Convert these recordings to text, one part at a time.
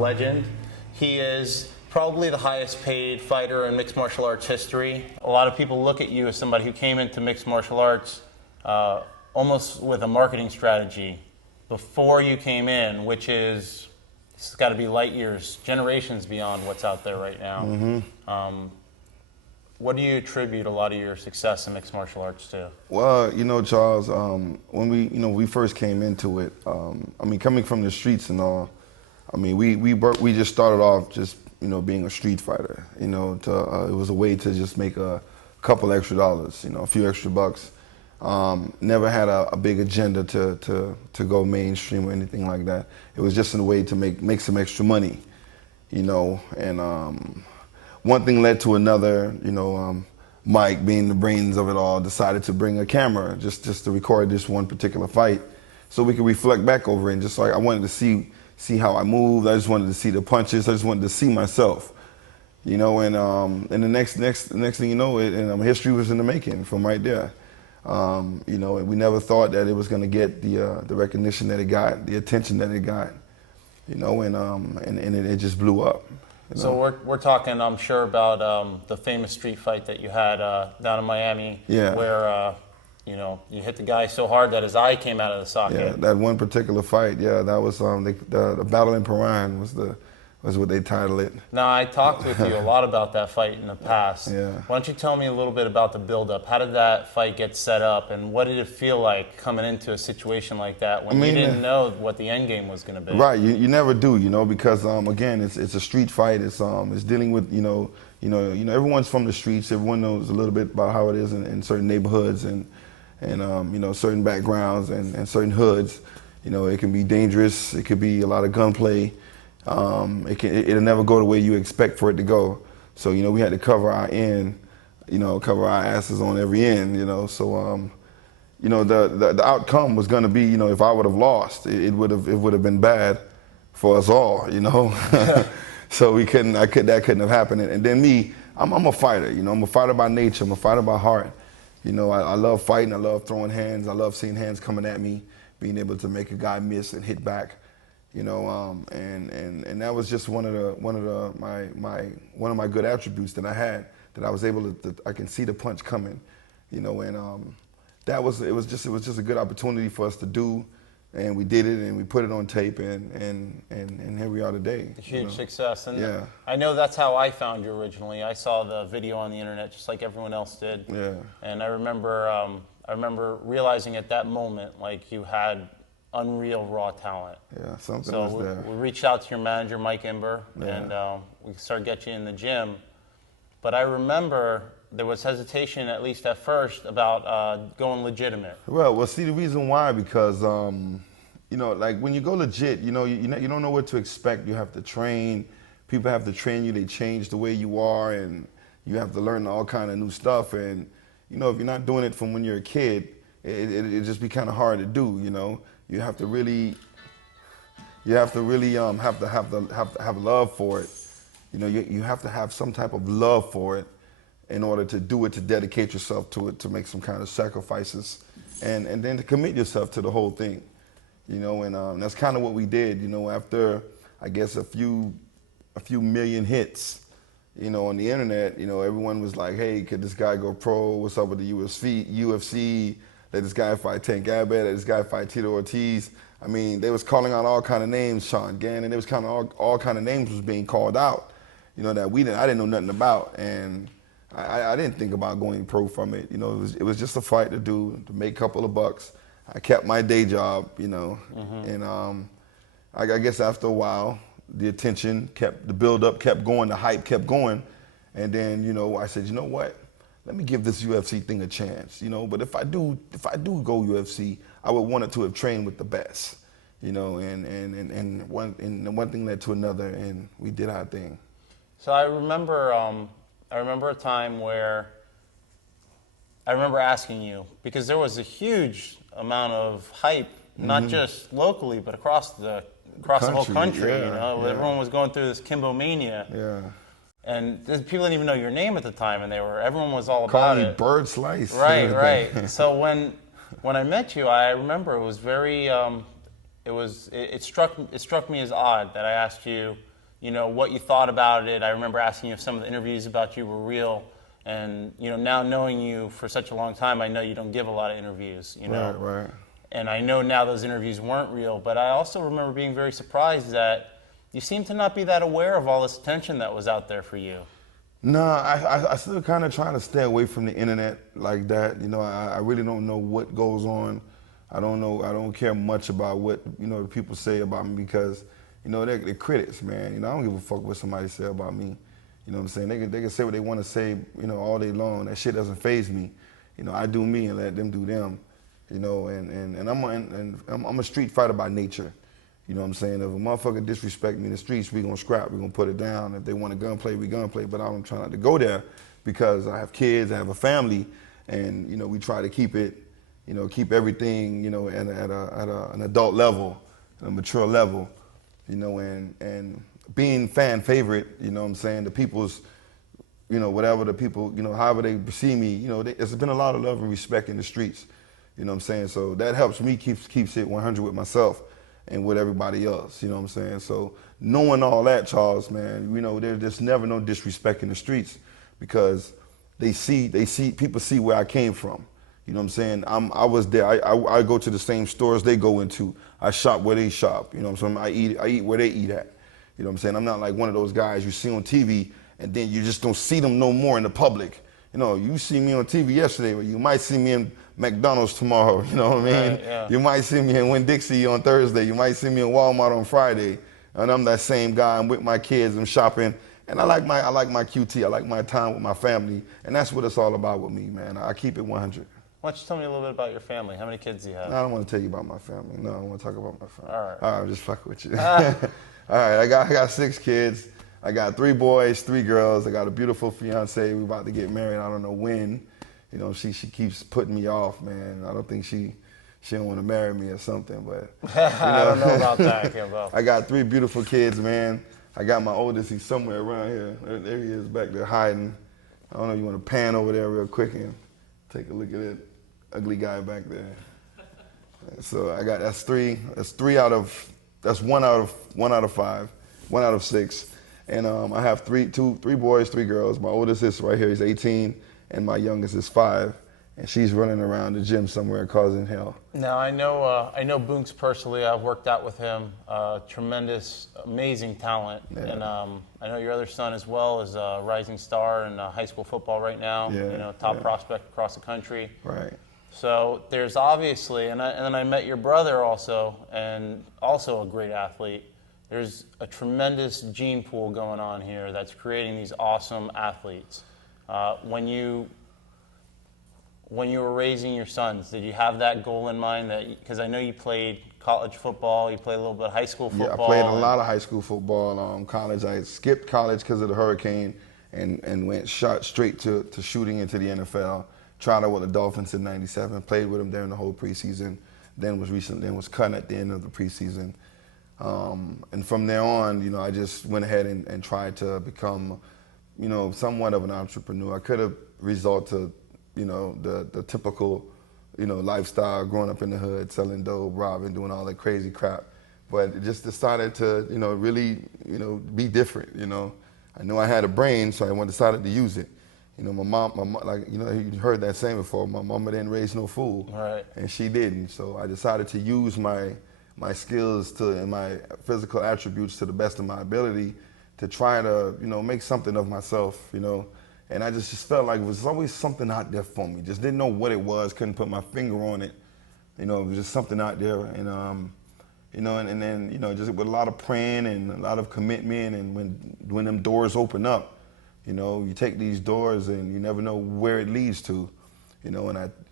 legend. He is probably the highest paid fighter in mixed martial arts history. A lot of people look at you as somebody who came into mixed martial arts almost with a marketing strategy before you came in, which is, it's got to be light years, generations beyond what's out there right now. Mm-hmm. What do you attribute a lot of your success in mixed martial arts to? Well, you know, Charles, when we first came into it, I mean, coming from the streets and all, I mean, we just started off just, you know, being a street fighter. You know, it was a way to just make a couple extra dollars, you know, a few extra bucks. Never had a big agenda to go mainstream or anything like that. It was just a way to make some extra money, you know, and one thing led to another. You know, Mike, being the brains of it all, decided to bring a camera just to record this one particular fight, so we could reflect back over it. And just like I wanted to see how I moved. I just wanted to see the punches. I just wanted to see myself, you know. And the next thing you know, history was in the making from right there. You know, we never thought that it was going to get the recognition that it got, the attention that it got, you know, and it just blew up. You know? So we're talking, I'm sure, about the famous street fight that you had down in Miami, yeah, where you know, you hit the guy so hard that his eye came out of the socket. Yeah, that one particular fight. Yeah, that was the Battle in Paran was what they titled it. Now, I talked with you a lot about that fight in the past. Yeah. Why don't you tell me a little bit about the build-up? How did that fight get set up, and what did it feel like coming into a situation like that when you didn't know what the end game was going to be? Right, you never do, you know, because again, it's a street fight. It's dealing with you know everyone's from the streets. Everyone knows a little bit about how it is in certain neighborhoods and you know, certain backgrounds and certain hoods. You know, it can be dangerous. It could be a lot of gunplay. It'll never go the way you expect for it to go. So, you know, we had to cover our end, you know, cover our asses on every end, you know. So, you know, the outcome was going to be, you know, if I would have lost, it would have been bad for us all, you know. So that couldn't have happened. And then me, I'm a fighter, you know. I'm a fighter by nature. I'm a fighter by heart. You know, I love fighting. I love throwing hands. I love seeing hands coming at me, being able to make a guy miss and hit back. You know, and that was just one of my good attributes that I had, that I was able to I can see the punch coming. You know, and it was just a good opportunity for us to do, and we did it, and we put it on tape, and here we are today. A huge success. And yeah. I know that's how I found you originally. I saw the video on the internet just like everyone else did. Yeah. And I remember realizing at that moment, like, you had unreal raw talent. Yeah, something so was there. We reached out to your manager, Mike Imber, yeah, and we started getting you in the gym. But I remember there was hesitation, at least at first, about going legitimate. Well, see, the reason why, because you know, like when you go legit, you know, you don't know what to expect. You have to train. People have to train you. They change the way you are, and you have to learn all kind of new stuff. And you know, if you're not doing it from when you're a kid, it just be kind of hard to do. You know, you have to really have love for it. You know, you have to have some type of love for it in order to do it, to dedicate yourself to it, to make some kind of sacrifices, and then to commit yourself to the whole thing. You know, and that's kind of what we did. You know, after I guess a few million hits, you know, on the internet, you know, everyone was like, "Hey, could this guy go pro? What's up with the UFC? Let this guy fight Tank Abbott. Let this guy fight Tito Ortiz." I mean, they was calling out all kind of names, Sean Gannon. There was kind of all kind of names was being called out. You know, that I didn't know nothing about, and I didn't think about going pro from it. You know, it was just a fight to make a couple of bucks. I kept my day job, you know, and I guess after a while, the attention the build-up kept going, the hype kept going, and then, you know, I said, you know what, let me give this UFC thing a chance, you know. But if I do go UFC, I would want it to have trained with the best, you know, and one thing led to another, and we did our thing. So I remember a time where I remember asking you, because there was a huge amount of hype, not just locally, but across the whole country. Yeah, you know, yeah. Everyone was going through this Kimbo mania. Yeah. And people didn't even know your name at the time, and everyone was all about Calling it. me Bird Slice. Right. So when I met you, I remember it was very it struck me as odd that I asked you, what you thought about it. I remember asking you if some of the interviews about you were real. And, now knowing you for such a long time, I know you don't give a lot of interviews, Right. And I know now those interviews weren't real, but I also remember being very surprised that you seem to not be that aware of all this attention that was out there for you. No, I still kind of try to stay away from the internet like that. I really don't know what goes on. I don't care much about what, the people say about me because, they're critics, man. I don't give a fuck what somebody say about me. You know what I'm saying? They can say what they want to say, all day long. That shit doesn't faze me. I do me and let them do them. And I'm a street fighter by nature. You know what I'm saying? If a motherfucker disrespect me in the streets, we gonna scrap, we gonna put it down. If they want a gunplay, we gunplay. But I'm trying not to go there because I have kids, I have a family, and we try to keep it, keep everything, at an adult level, a mature level, and being fan favorite, you know what I'm saying? The people's, whatever the people, however they see me, there's been a lot of love and respect in the streets. You know what I'm saying? So that helps me keeps it 100 with myself and with everybody else. You know what I'm saying? So knowing all that, Charles, man, there's just never no disrespect in the streets because people see where I came from. You know what I'm saying? I was there. I go to the same stores they go into. I shop where they shop. You know what I'm saying? I eat where they eat at. You know what I'm saying? I'm not like one of those guys you see on TV and then you just don't see them no more in the public. You see me on TV yesterday, but you might see me in McDonald's tomorrow. You know what I mean? Right, yeah. You might see me in Winn-Dixie on Thursday. You might see me in Walmart on Friday. And I'm that same guy. I'm with my kids. I'm shopping. And I like my QT. I like my time with my family. And that's what it's all about with me, man. I keep it 100. Why don't you tell me a little bit about your family? How many kids do you have? No, I don't want to tell you about my family. No, I don't want to talk about my family. All right. All right, I'm just fucking with you. All right, I got 6 kids. I got 3 boys, 3 girls. I got a beautiful fiance. We're about to get married. I don't know when. She keeps putting me off, man. I don't think she don't want to marry me or something, but I don't know about that, Kimbo. I got 3 beautiful kids, man. I got my oldest. He's somewhere around here. There he is back there hiding. I don't know if you want to pan over there real quick and take a look at that ugly guy back there. So I got that's 1 out of 5, 1 out of 6. And I have 3 boys, 3 girls. My oldest is right here, he's 18, and my youngest is 5. And she's running around the gym somewhere causing hell. Now, I know Boonks personally. I've worked out with him. Tremendous, amazing talent. Yeah. And I know your other son as well is a rising star in high school football right now. Yeah, Top prospect across the country. Right. So there's obviously, and then I met your brother also, and also a great athlete. There's a tremendous gene pool going on here that's creating these awesome athletes. When you were raising your sons, did you have that goal in mind? Because I know you played college football, you played a little bit of high school football. Yeah, I played a lot of high school football. College, I skipped college because of the hurricane and went shot straight to shooting into the NFL. Tried out with the Dolphins in '97, played with them during the whole preseason. Then was cut at the end of the preseason. And from there on, I just went ahead and tried to become, somewhat of an entrepreneur. I could have resorted to, the typical, lifestyle growing up in the hood, selling dope, robbing, doing all that crazy crap. But it just decided to, really, be different, I knew I had a brain, so I decided to use it. My mom, like, you heard that saying before, my mama didn't raise no fool. Right. And she didn't. So I decided to use my skills and my physical attributes to the best of my ability to try to, make something of myself, And I just felt like it was always something out there for me. Just didn't know what it was, couldn't put my finger on it. It was just something out there. And, and then, just with a lot of praying and a lot of commitment, and when them doors open up, you take these doors and you never know where it leads to, and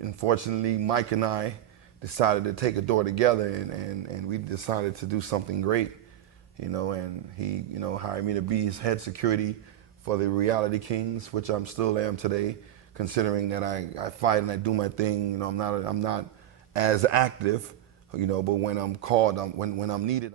unfortunately, Mike and I decided to take a door together and we decided to do something great, and he, hired me to be his head security for the Reality Kings, which I'm still am today, considering that I fight and I do my thing, I'm not as active, but when I'm called, when I'm needed.